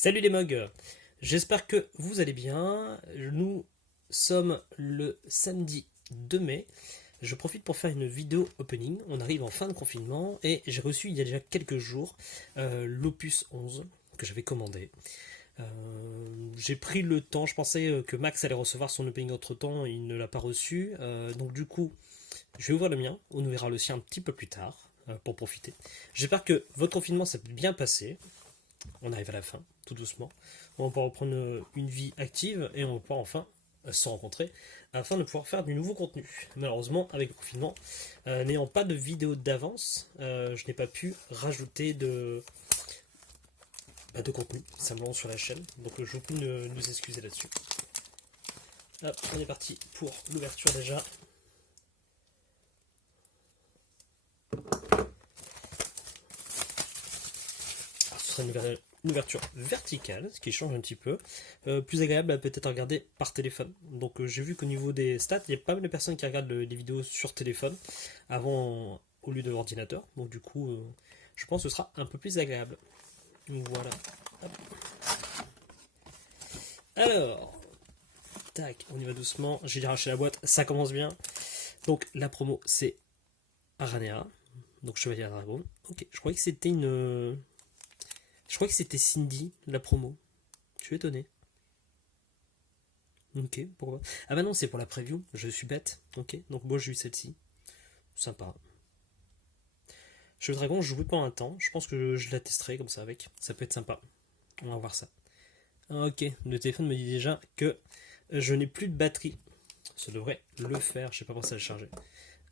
Salut les mugs, j'espère que vous allez bien. Nous sommes le samedi 2 mai. Je profite pour faire une vidéo opening. On arrive en fin de confinement et j'ai reçu il y a déjà quelques jours l'Opus 11 que j'avais commandé. J'ai pris le temps, je pensais que Max allait recevoir son opening entre temps, il ne l'a pas reçu. Donc du coup, je vais ouvrir le mien, on verra le sien un petit peu plus tard pour profiter. J'espère que votre confinement s'est bien passé. On arrive à la fin, tout doucement. On va pouvoir reprendre une vie active et on va pouvoir enfin se rencontrer afin de pouvoir faire du nouveau contenu. Malheureusement, avec le confinement, n'ayant pas de vidéo d'avance, je n'ai pas pu rajouter de contenu simplement sur la chaîne. Donc je vous prie de nous excuser là-dessus. Hop, on est parti pour l'ouverture déjà. Alors, ce sera une ouverture verticale, ce qui change un petit peu. Plus agréable à peut-être regarder par téléphone. Donc j'ai vu qu'au niveau des stats, il y a pas mal de personnes qui regardent les vidéos sur téléphone avant au lieu de l'ordinateur. Donc du coup, je pense que ce sera un peu plus agréable. Donc, voilà. Hop. Alors, tac, on y va doucement. J'ai arraché la boîte, ça commence bien. Donc la promo, c'est Aranea. Donc Chevalier Dragon. Ok, je croyais que c'était une... Je croyais que c'était Cindy, la promo. Je suis étonné. Ok, pourquoi? Ah bah non, c'est pour la preview, je suis bête. Ok, donc moi j'ai eu celle-ci. Sympa. Cheveux Dragon, je jouais pas un temps. Je pense que je la testerai comme ça avec. Ça peut être sympa. On va voir ça. Ok, le téléphone me dit déjà que je n'ai plus de batterie. Ça devrait le faire, je sais pas pensé à le charger.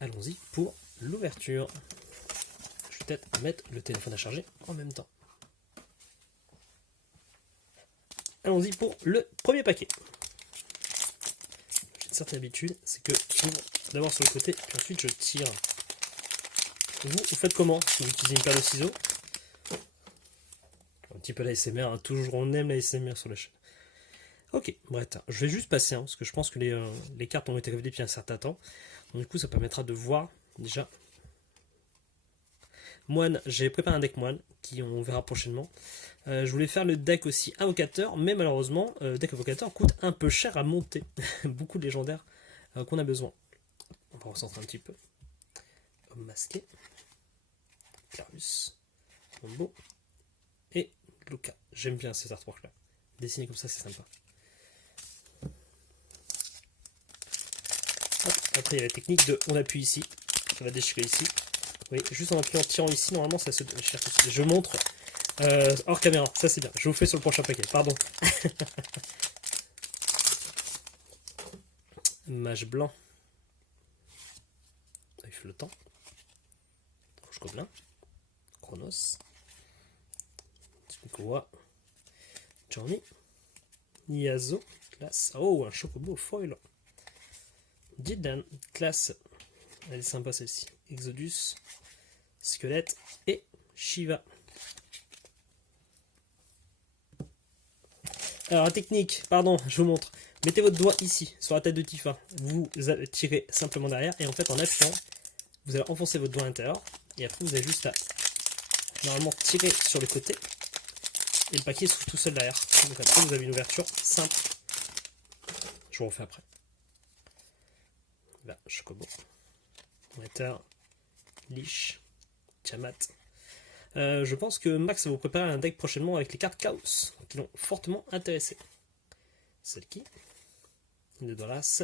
Allons-y pour l'ouverture. Je vais peut-être mettre le téléphone à charger en même temps. Allons-y pour le premier paquet. J'ai une certaine habitude, c'est que j'ouvre d'abord sur le côté, puis ensuite je tire. Vous faites comment? Vous utilisez une paire de ciseaux? Un petit peu l'ASMR, hein. Toujours on aime l'ASMR sur la chaîne. Ok, bref, je vais juste passer, hein, parce que je pense que les cartes ont été révélées depuis un certain temps. Donc, du coup, ça permettra de voir déjà. Moine, j'ai préparé un deck moine, qui on verra prochainement. Je voulais faire le deck aussi invocateur, mais malheureusement, le deck invocateur coûte un peu cher à monter. Beaucoup de légendaires qu'on a besoin. On va recentrer un petit peu. Homme masqué. Clarus. Combo. Et Luca. J'aime bien ces artworks là. Dessiner comme ça, c'est sympa. Hop. Après, il y a la technique de on appuie ici. Ça va déchirer ici. Oui, juste en appuyant, en tirant ici, normalement ça se déchire tout de suite. Je montre hors caméra, ça c'est bien. Je vous fais sur le prochain paquet, pardon. Mage blanc. Œil flottant. Rouge gobelin. Chronos. Tsukuwa. Journey. Niazo. Classe. Oh, un chocobo foil. Jidan. Classe. Elle est sympa celle-ci. Exodus. Squelette. Et Shiva. Alors la technique, pardon, je vous montre. Mettez votre doigt ici, sur la tête de Tifa. Vous tirez simplement derrière et en fait en appuyant, vous allez enfoncer votre doigt à l'intérieur. Et après vous avez juste à normalement tirer sur le côté. Et le paquet s'ouvre tout seul derrière. Donc après vous avez une ouverture simple. Je vous refais après. Là, Chocobo. Water. Lich. Tiamat. Je pense que Max va vous préparer un deck prochainement avec les cartes Chaos qui l'ont fortement intéressé. Celle-ci. Nidoras.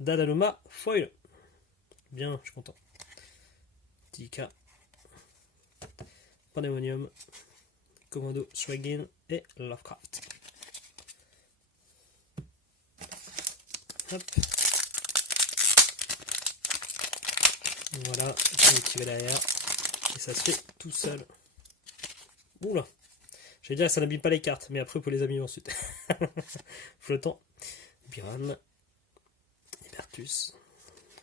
Dadaluma Foil. Bien, je suis content. Tika. Pandemonium. Commando Swagin et Lovecraft. Hop. Voilà, je vais tirer derrière. Et ça se fait tout seul. Oula. J'allais dire, ça n'abîme pas les cartes, mais après, vous pouvez les abîmer ensuite. Flottant. Biran. Hypertus.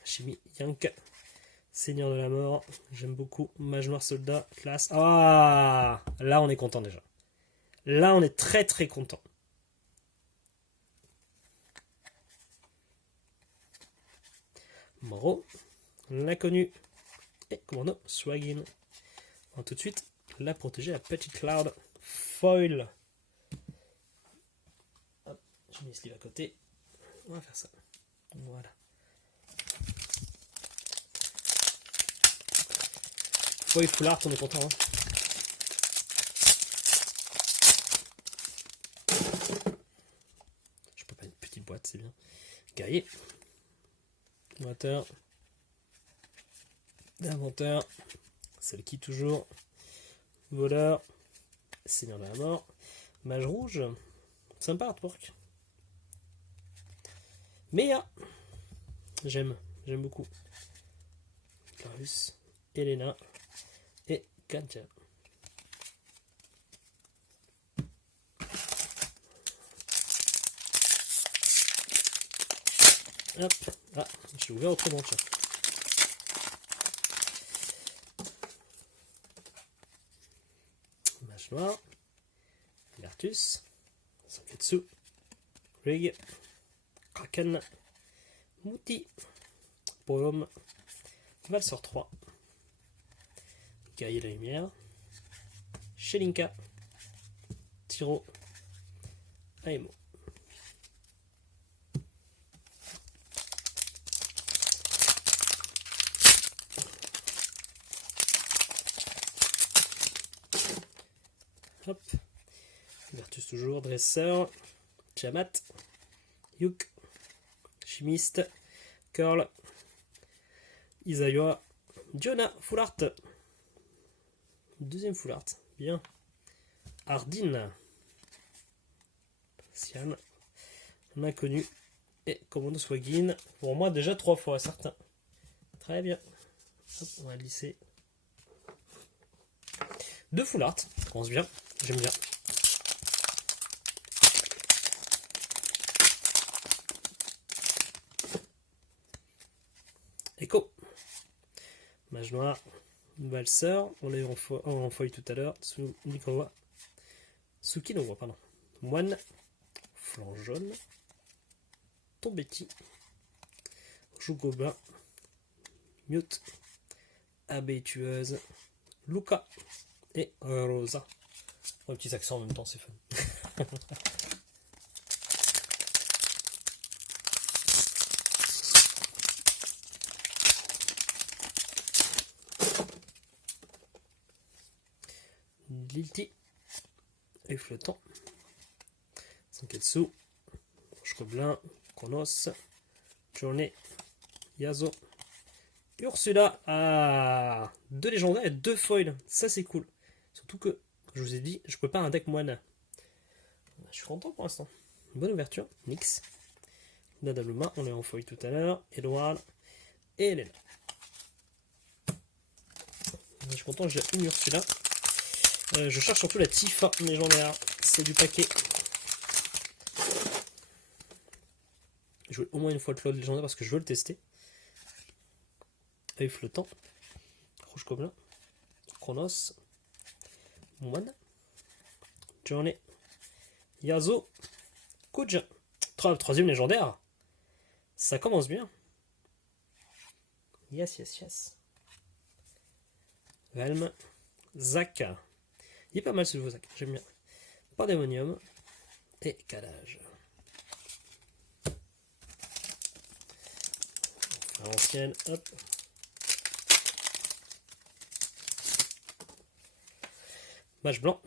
Chimie Yank. Seigneur de la mort. J'aime beaucoup. Mage noir soldat. Classe. Ah, là, on est content déjà. Là, on est très très content. Moro. L'inconnu. Et commando Swagin. On va tout de suite la protéger à Petit Cloud Foil. J'ai mis ce livre à côté. On va faire ça. Voilà. Oui, foulard, on est content. Hein. Je peux pas une petite boîte, c'est bien. Guerrier. Inventeur. Inventeur. Celle qui toujours. Voleur. Seigneur de la mort. Mage rouge. Sympa artwork. Méa. J'aime beaucoup. Clarus. Elena. Et Katia. Hop. Ah, j'ai ouvert autrement, tiens. Mage noir. Vertus. Sanketsu. Rig. Kraken. Mouti. Poem. Valseur 3. Guerrier de la lumière. Shelinka. Tiro. Aemo. Hop. Vertus toujours. Dresseur. Tiamat. Yuk. Chimiste. Curl. Isaiah. Diona. Full art. Deuxième full art. Bien. Ardine. Sian. L'inconnu. Et Commando Swagin. Pour moi, déjà 3 fois, certains. Très bien. Hop, on va glisser. 2 full art. Ça commence bien. J'aime bien. Echo. Mage noir. Valseur. On l'a eu en feuille tout à l'heure. Tsukinowa, pardon. Moine. Flanc jaune. Tombetti. Joue gobelin. Mute. Abeille tueuse. Luca. Et Rosa. Un petit accent en même temps, c'est fun. Lilti. Et flottant. Sanketsu. Gobelin. Kronos. Journée. Yazo. Ursula. Ah, 2 légendaires et 2 foils. Ça, c'est cool. Surtout que, comme je vous ai dit, je peux pas un deck moine. Je suis content pour l'instant. Bonne ouverture. Nix. Nadaluma, on est en foil tout à l'heure. Edward. Et Elena. Je suis content, j'ai une Ursula. Je cherche surtout la Tifa légendaire. C'est du paquet. Je joue au moins une fois le Claude légendaire parce que je veux le tester. Œil flottant. Rouge gobelin. Chronos. Moine. Journée. Yazo. Kuja. Troisième légendaire. Ça commence bien. Yes. Velm. Zak. Il est pas mal ce nouveau Zak. J'aime bien. Pandémonium. Et Calage. À l'ancienne. Hop. Mage blanc.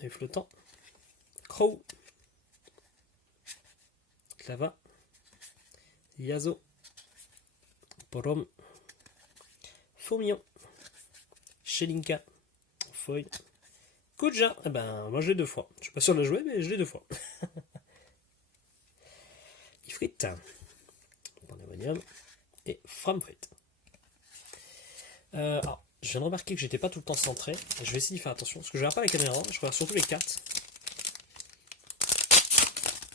Et flottant. Crow. Clava. Yazo. Porom. Fourmillon. Shelinka. Foil. Kuja. Eh ben, moi je l'ai 2 fois. Je suis pas sûr de la jouer, mais je l'ai 2 fois. Ifrit. Pandemonium. Et Framfrit. Alors, je viens de remarquer que j'étais pas tout le temps centré. Je vais essayer d'y faire attention. Parce que je regarde pas la caméra, je regarde surtout les cartes.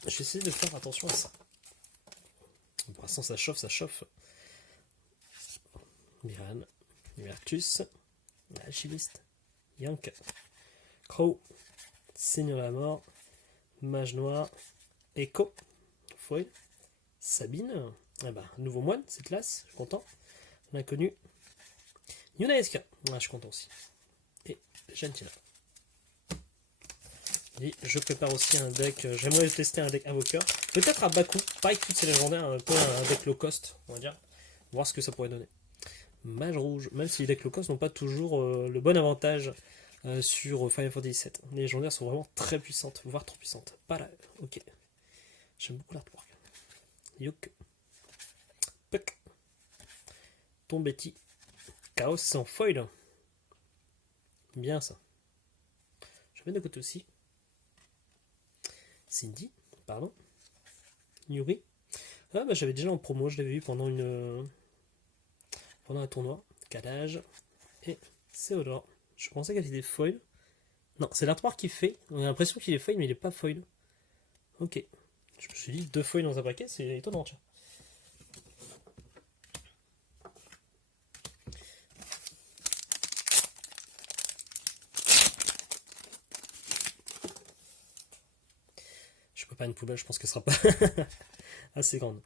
Je vais essayer de faire attention à ça. Pour l'instant, ça chauffe. Miran. Vertus. Alchimiste. Yank. Crow. Seigneur de la mort. Mage noir. Echo. Foil. Sabine. Eh ben, nouveau moine, c'est classe, je suis content. L'inconnu. Yunaeska. Ah, je suis content aussi. Et Gentina. Et je prépare aussi un deck. J'aimerais tester un deck invoqueur. Peut-être à bas coût. Pareil que toutes ces légendaires, un peu un deck low cost, on va dire. Voir ce que ça pourrait donner. Mage rouge. Même si les decks low cost n'ont pas toujours le bon avantage sur Final Fantasy VII. Les légendaires sont vraiment très puissantes, voire trop puissantes. Pas là. Ok. J'aime beaucoup l'artwork. Yuk. Puck. Tombetti. Chaos sans foil. Bien ça. Je vais de côté aussi. Cindy, pardon. Yuri. Ah bah j'avais déjà en promo, je l'avais vu pendant un tournoi. Calage. Et Théodore. Je pensais qu'elle était foil. Non, c'est l'artwork qui fait. On a l'impression qu'il est foil, mais il est pas foil. Ok. Je me suis dit 2 foils dans un paquet, c'est étonnant, tiens. Je peux pas une poubelle, je pense qu'elle sera pas assez grande.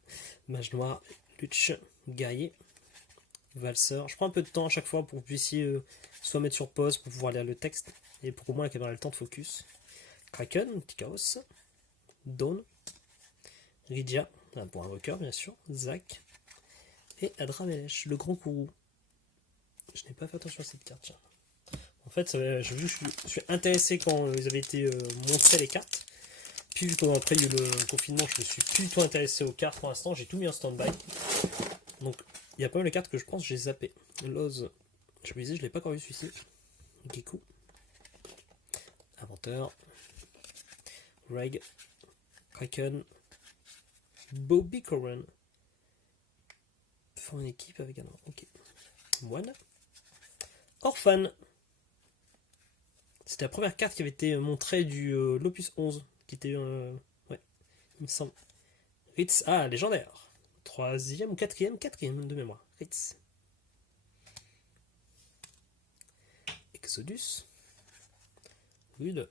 Mage noir, Luch, guerrier, valseur. Je prends un peu de temps à chaque fois pour que vous puissiez soit mettre sur pause pour pouvoir lire le texte et pour qu'au moins la caméra ait le temps de focus. Kraken, petit chaos. Dawn, Rydia, pour invoqueur bien sûr, Zach, et Adramelech, le grand courroux. Je n'ai pas fait attention à cette carte. Tiens. En fait, je suis intéressé quand ils avaient été montrés les cartes. Puis vu qu'après il y a eu le confinement, je me suis plus du tout intéressé aux cartes pour l'instant, j'ai tout mis en stand-by. Donc il y a pas mal de cartes que je pense que j'ai zappé. Loz, je me disais, je l'ai pas encore vu celui-ci. Geku, Inventeur, Reg, Kraken, Bobby Corran. Faire une équipe avec un. Ok. Moine. Orphan. C'était la première carte qui avait été montrée du l'Opus 11. Qui était. Ouais, il me semble. Ritz. Ah, légendaire. 3e ou 4e de mémoire. Ritz. Exodus. Rude.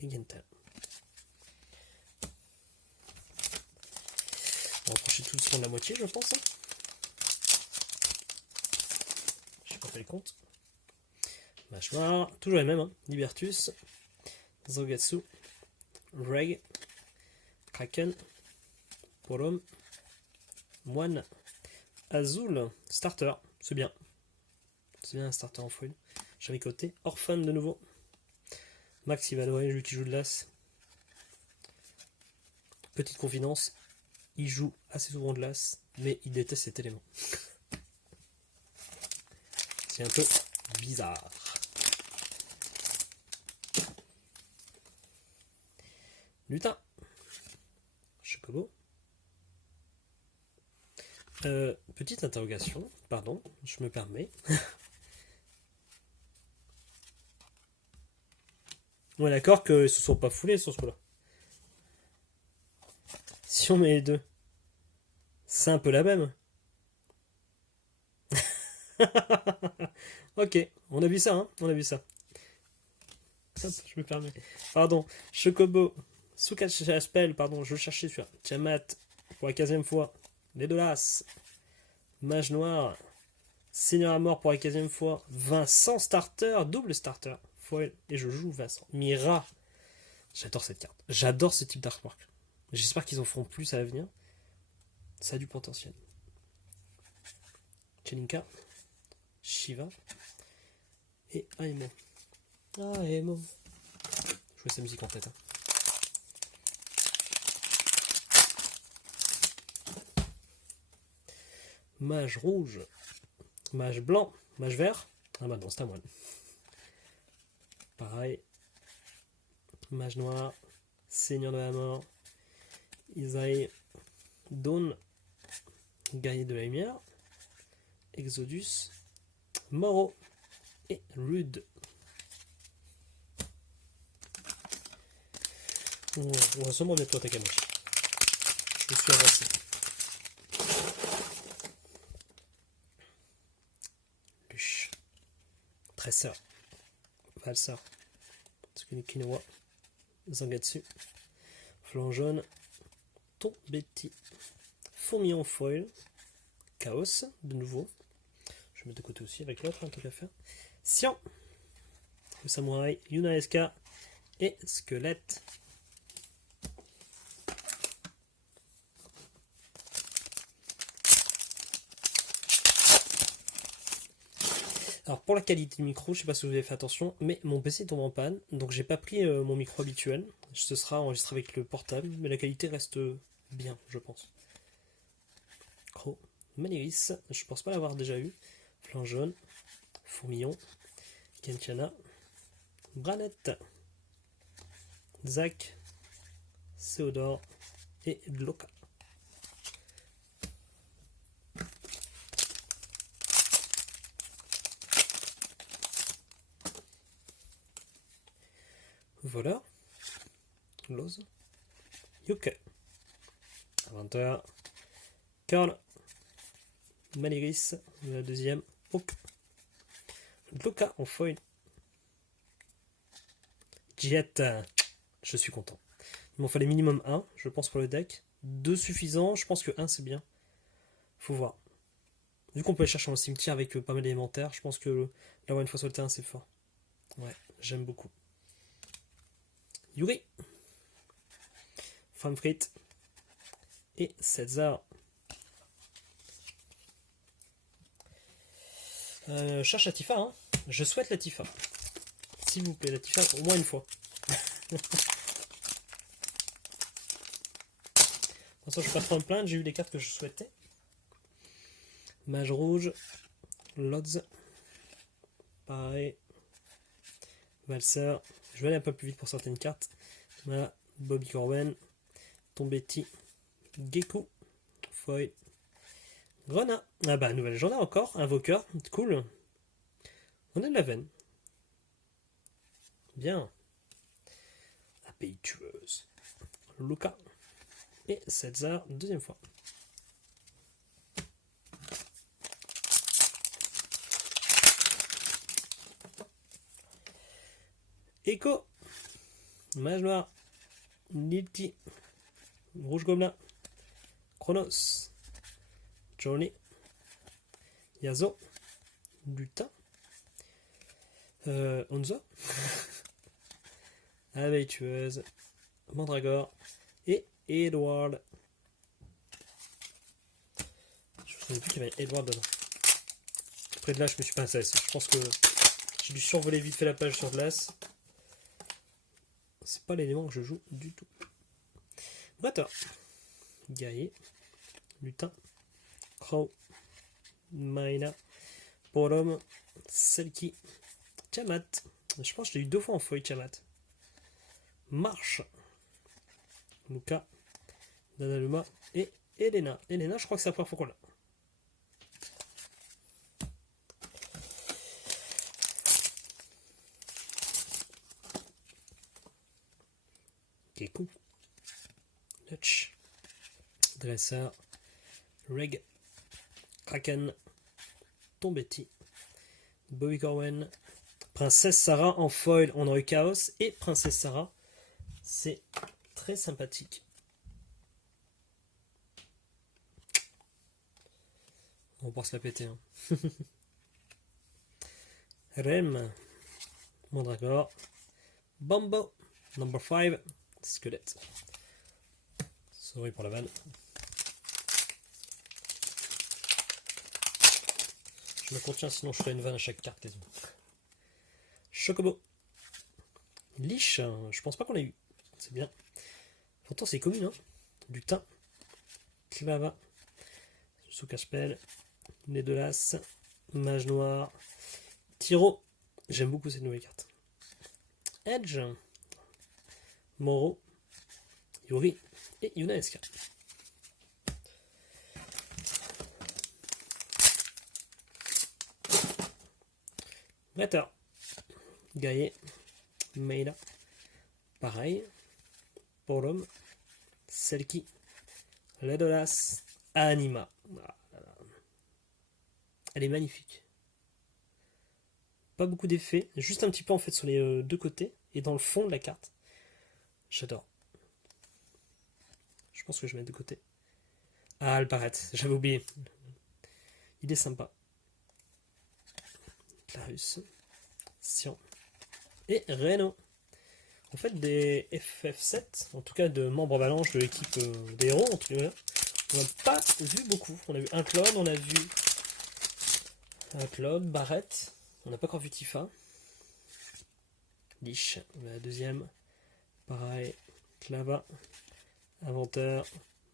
Et Genta. On va approcher tout sur la moitié, je pense. Je n'ai pas fait le compte. Mâche noire, toujours les mêmes. Hein. Libertus. Zogatsu. Reg. Kraken. Polom. Moine. Azul. Starter. C'est bien. C'est bien un starter en foil. J'ai mis côté. Orphan de nouveau. Max il va adorer, lui qui joue de l'as. Petite confidence. Il joue assez souvent de l'as, mais il déteste cet élément. C'est un peu bizarre. Lutin. Chocobo. Petite interrogation, pardon, je me permets. On est d'accord qu'ils se sont pas foulés sur ce coup-là. Si on met les deux, c'est un peu la même. Ok, on a vu ça, hein, on a vu ça. Hop, je me permets. Pardon, Chocobo, Soukachaspel, pardon, je le cherchais sur Tiamat pour la 15e fois. Les Dolas, Mage Noir, Seigneur à mort pour la 15e fois. Vincent Starter, double starter, foil, et je joue Vincent. Mira, j'adore cette carte, j'adore ce type d'artwork. J'espère qu'ils en feront plus à l'avenir. Ça a du potentiel. Chelinka, Shiva et Aemo. Aemo. Je vois sa musique en tête. Hein. Mage rouge, mage blanc, mage vert. Ah bah non, c'est à moi. Pareil. Mage noir, Seigneur de la mort, Isaïe, Dawn, guerrier de la lumière, Exodus, Moro et Rude. On va sûrement mettre toi Takamashi. Je me suis avancé. Luche. Tresseur. Valseur. Tsukuni Kinoa. Zangatsu. Flanc jaune. Tombetti. Fourmillon foil. Chaos, de nouveau. Je vais mettre de côté aussi avec l'autre, un truc à faire. Sian. Le samouraï. Yuna SK. et squelette. Alors pour la qualité du micro, je sais pas si vous avez fait attention, mais mon PC tombe en panne, donc j'ai pas pris mon micro habituel. Ce sera enregistré avec le portable, mais la qualité reste bien, je pense. Croc, Maniris, je pense pas l'avoir déjà eu. Flanc jaune, Fourmillon, Kenciana, Branette, Zach, Théodore et Gloka. Voleur, Loz, Yoke, Inventeur, Curl, Maniris, la deuxième, Hook, Gloka en foil, Jet, je suis content. Il m'en fallait minimum 1, je pense, pour le deck. 2 suffisants, je pense que 1 c'est bien. Faut voir. Vu qu'on peut aller chercher dans le cimetière avec pas mal d'élémentaires, je pense que l'avoir une fois sur le terrain c'est fort. Ouais, j'aime beaucoup. Yuri, Famfrit et César. Cherche la Tifa, hein. Je souhaite la Tifa. S'il vous plaît, la Tifa au moins une fois. Pour ça, je ne vais pas trop me plaindre, j'ai eu les cartes que je souhaitais. Mage rouge, Lodz, pareil. Valseur, je vais aller un peu plus vite pour certaines cartes. Voilà, Bobby Corwen, Tombetti, Gecko, Foy, Grona. Ah bah, nouvelle journée encore, Invoqueur, cool. On a de la veine. Bien. La pays tueuse. Luca. Et César, deuxième fois. Echo. Mage noir. Nilti. Rouge gobelin. Chronos. Journey. Yazo. Lutin. Onzo. Abeille tueuse. Mandragore. Et Edward. Je me souviens plus qu'il y avait Edward dedans. Après de là, je me suis pas intéressé. Je pense que j'ai dû survoler vite fait la page sur glace. C'est pas l'élément que je joue du tout. Water. Guerrier. Lutin. Crow. Maina. Polom. Selkie. Tiamat. Je pense que je l'ai eu 2 fois en feuille Tiamat. Marche. Luca. Danaluma. Et Elena. Elena, je crois que c'est la première fois qu'on l'a. Kekou. Hutch. Dresseur. Reg. Kraken. Tombetti. Bobby Corwen. Princesse Sarah en foil. On a eu Chaos et Princesse Sarah. C'est très sympathique. On va pouvoir se la péter. Hein. Rem. Mandragore. Bombo. Number 5. Squelette. Sorry pour la vanne. Je me contiens, sinon je ferai une vanne à chaque carte. Chocobo. Liche, je pense pas qu'on l'ait eu. C'est bien. Pourtant c'est commune, hein. Lutin. Clava. Soukaspel. Nedelas. Mage noir. Tiro. J'aime beaucoup cette nouvelle carte. Edge. Moro. Yuri. Et Yunaeska. Bretter. Gaillet. Meila. Pareil. Polom. Selkie. Ledolas. Anima. Elle est magnifique. Pas beaucoup d'effets. Juste un petit peu en fait sur les deux côtés. Et dans le fond de la carte. J'adore. Je pense que je vais mettre de côté. Ah, le parette. J'avais oublié. Il est sympa. Clarus. Sion. Et Reno. En fait, des FF7, en tout cas de membres avalanche de l'équipe des héros, en tout cas, on n'a pas vu beaucoup. On a vu un Claude, on a vu Barrett, on n'a pas encore vu Tifa. Lich, la deuxième, pareil, Clava, Inventeur,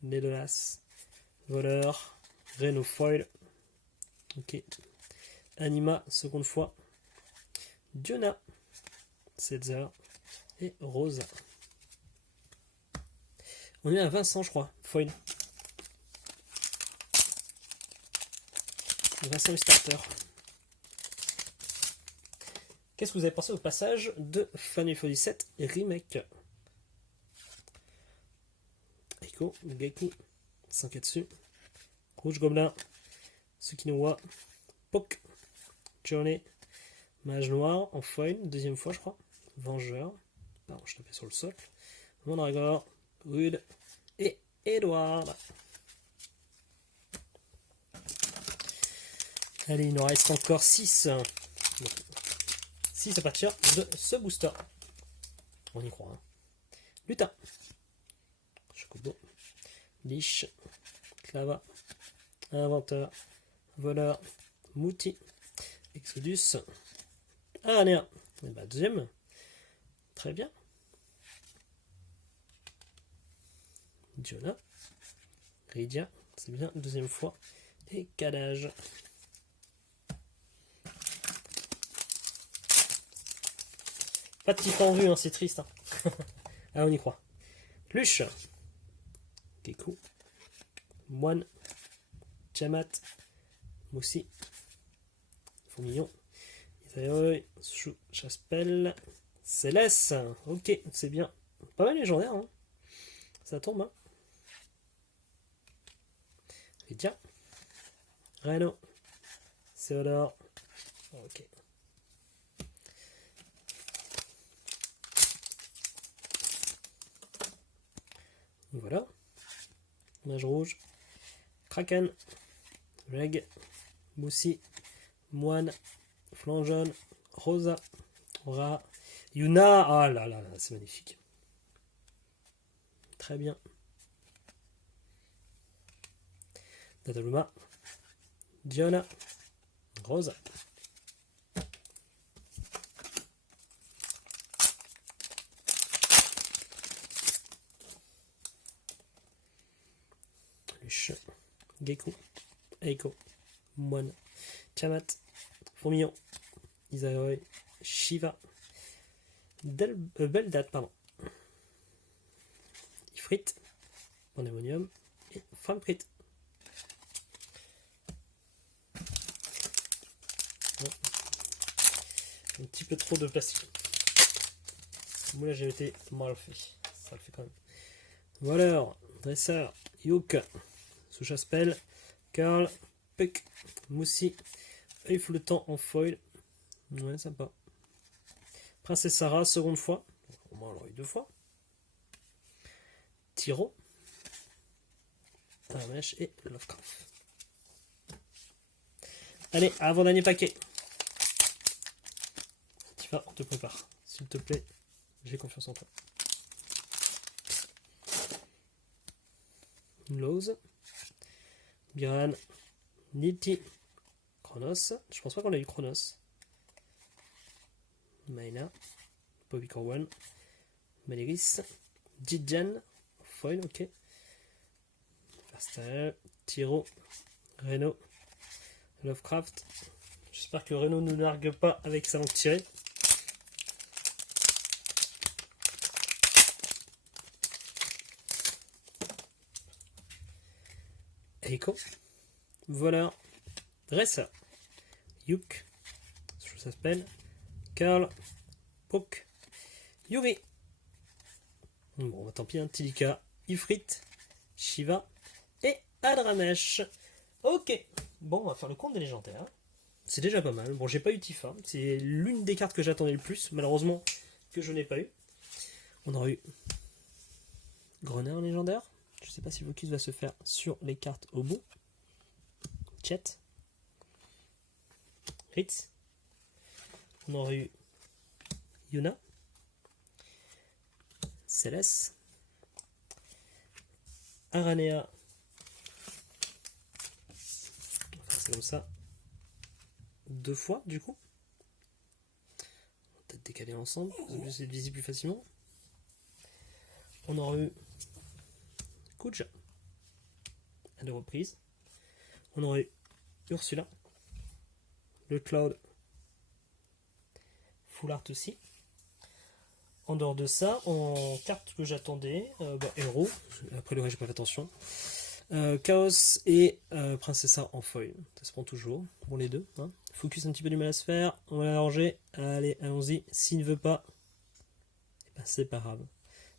Nedolas, Voleur, Reno Foil, ok, Anima, seconde fois, Diona, Setzer et Rosa. On est à Vincent, je crois, Foil. Vincent le starter. Qu'est-ce que vous avez pensé au passage de Final Fantasy 7 Remake? Eiko, Geiku, Sankatsu, Rouge Gobelin, Tsukinowa, Poke, Journey, Mage Noir en foil, deuxième fois je crois, Vengeur, pardon je tapais sur le socle, Mandragore, Rude et Edward. Allez, il nous reste encore 6. 6 à partir de ce booster. On y croit. Hein. Lutin. Chocobo. Lich. Clava. Inventeur. Voleur. Mouti. Exodus. Ah, Néa. Et bah, deuxième. Très bien. Diona. Ridia. C'est bien. Deuxième fois. Et Calage. Pas de Tifa en vue, hein, c'est triste. Hein. Ah, on y croit. Luche. Kekou. Moine. Tiamat. Moussi. Fourmillon. Isaoi. Chaspel. Céleste. Ok, c'est bien. Pas mal légendaire. Hein. Ça tombe. Hein. Ridia. Reno. Théodore. Ok. Voilà. Mage rouge. Kraken. Reg. Moussi. Moine. Flanc jaune. Rosa. Ra. Yuna. Ah là là, c'est magnifique. Très bien. Dataluma. Diona. Rosa. Luche. Geiku. Eiko. Moine. Tiamat. Fourmillon. Isaoi. Shiva. Beldat, pardon. Ifrit. Pandemonium. Et Framprit. Bon. Un petit peu trop de plastique. Moi là j'ai été mal fait. Ça le fait quand même. Voilà. Dresseur. Yoke. Sous-chaspel. Carl. Puck. Moussi. Œil flottant en foil. Ouais, sympa. Princesse Sarah, seconde fois. Au moins, on l'a eu 2 fois. Tiro. Armèche et Lovecraft. Allez, avant-dernier paquet. Tifa, on te prépare. S'il te plaît, j'ai confiance en toi. Lose. Biran. Niti. Chronos. Je pense pas qu'on a eu Chronos. Maina. Bobby Corwan. Maleris. Jidjan. Foil, ok. Farstal. Tiro. Reno. Lovecraft. J'espère que Reno ne nous largue pas avec sa langue tirée. Eiko. Voleur. Dresseur. Yuk. Je s'appelle. Carl. Poke. Yuri. Bon, bah, tant pis, hein. Tilika. Ifrit. Shiva. Et Adramesh. Ok. Bon, on va faire le compte des légendaires. C'est déjà pas mal. Bon, j'ai pas eu Tifa. C'est l'une des cartes que j'attendais le plus. Malheureusement, que je n'ai pas eu. On aura eu Grener en légendaire. Je sais pas si le focus va se faire sur les cartes au bout. Chet. Ritz. On aurait eu Yuna. Céleste, Aranea, enfin, c'est comme ça, 2 fois du coup. On va peut-être décaler ensemble, pour que c'est visible plus facilement. On aura eu Kuja à 2 reprises. On aurait eu Ursula, le Cloud, Full Art aussi. En dehors de ça, en carte que j'attendais, Héros, après le reste j'ai pas fait attention. Chaos et Princessa en foil, ça se prend toujours, bon les deux. Hein. Focus un petit peu du mal à se faire, on va l'arranger, allez allons-y, s'il ne veut pas, eh ben, c'est pas grave.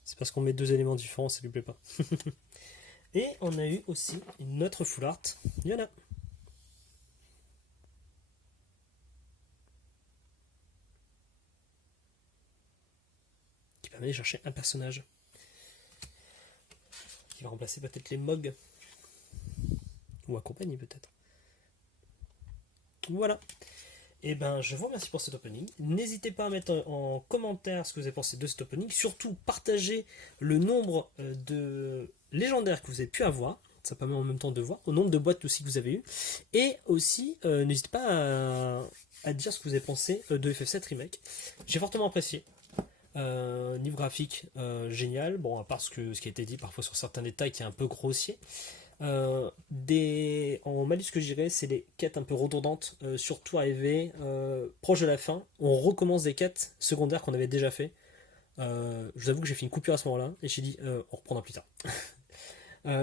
C'est parce qu'on met 2 éléments différents, ça lui plaît pas. Et on a eu aussi une autre Full Art, Yana. Qui permet de chercher un personnage. Qui va remplacer peut-être les Mog. Ou accompagner peut-être. Voilà. Et ben je vous remercie pour cet opening. N'hésitez pas à mettre en commentaire ce que vous avez pensé de cet opening. Surtout partagez le nombre de légendaires que vous avez pu avoir. Ça permet en même temps de voir. Au nombre de boîtes aussi que vous avez eu. Et aussi n'hésitez pas à dire ce que vous avez pensé de FF7 Remake. J'ai fortement apprécié. Niveau graphique, génial. Bon, à part ce qui a été dit parfois sur certains détails qui est un peu grossier. En malus que je dirais, c'est les quêtes un peu redondantes, surtout arrivées proche de la fin. On recommence des quêtes secondaires qu'on avait déjà fait. Je vous avoue que j'ai fait une coupure à ce moment-là et j'ai dit on reprendra plus tard.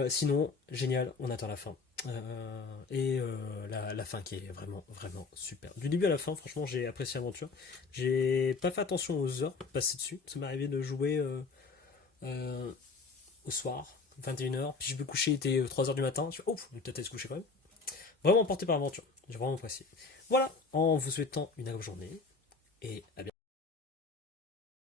Sinon, génial, on attend la fin. La fin qui est vraiment vraiment super. Du début à la fin, franchement, j'ai apprécié l'aventure. J'ai pas fait attention aux heures passées dessus. Ça m'est arrivé de jouer au soir, 21h, puis je me coucher, il était 3h du matin. Je fais, oh, peut-être aller se coucher quand même. Vraiment emporté par l'aventure. J'ai vraiment apprécié. Voilà, en vous souhaitant une agréable journée et à bientôt.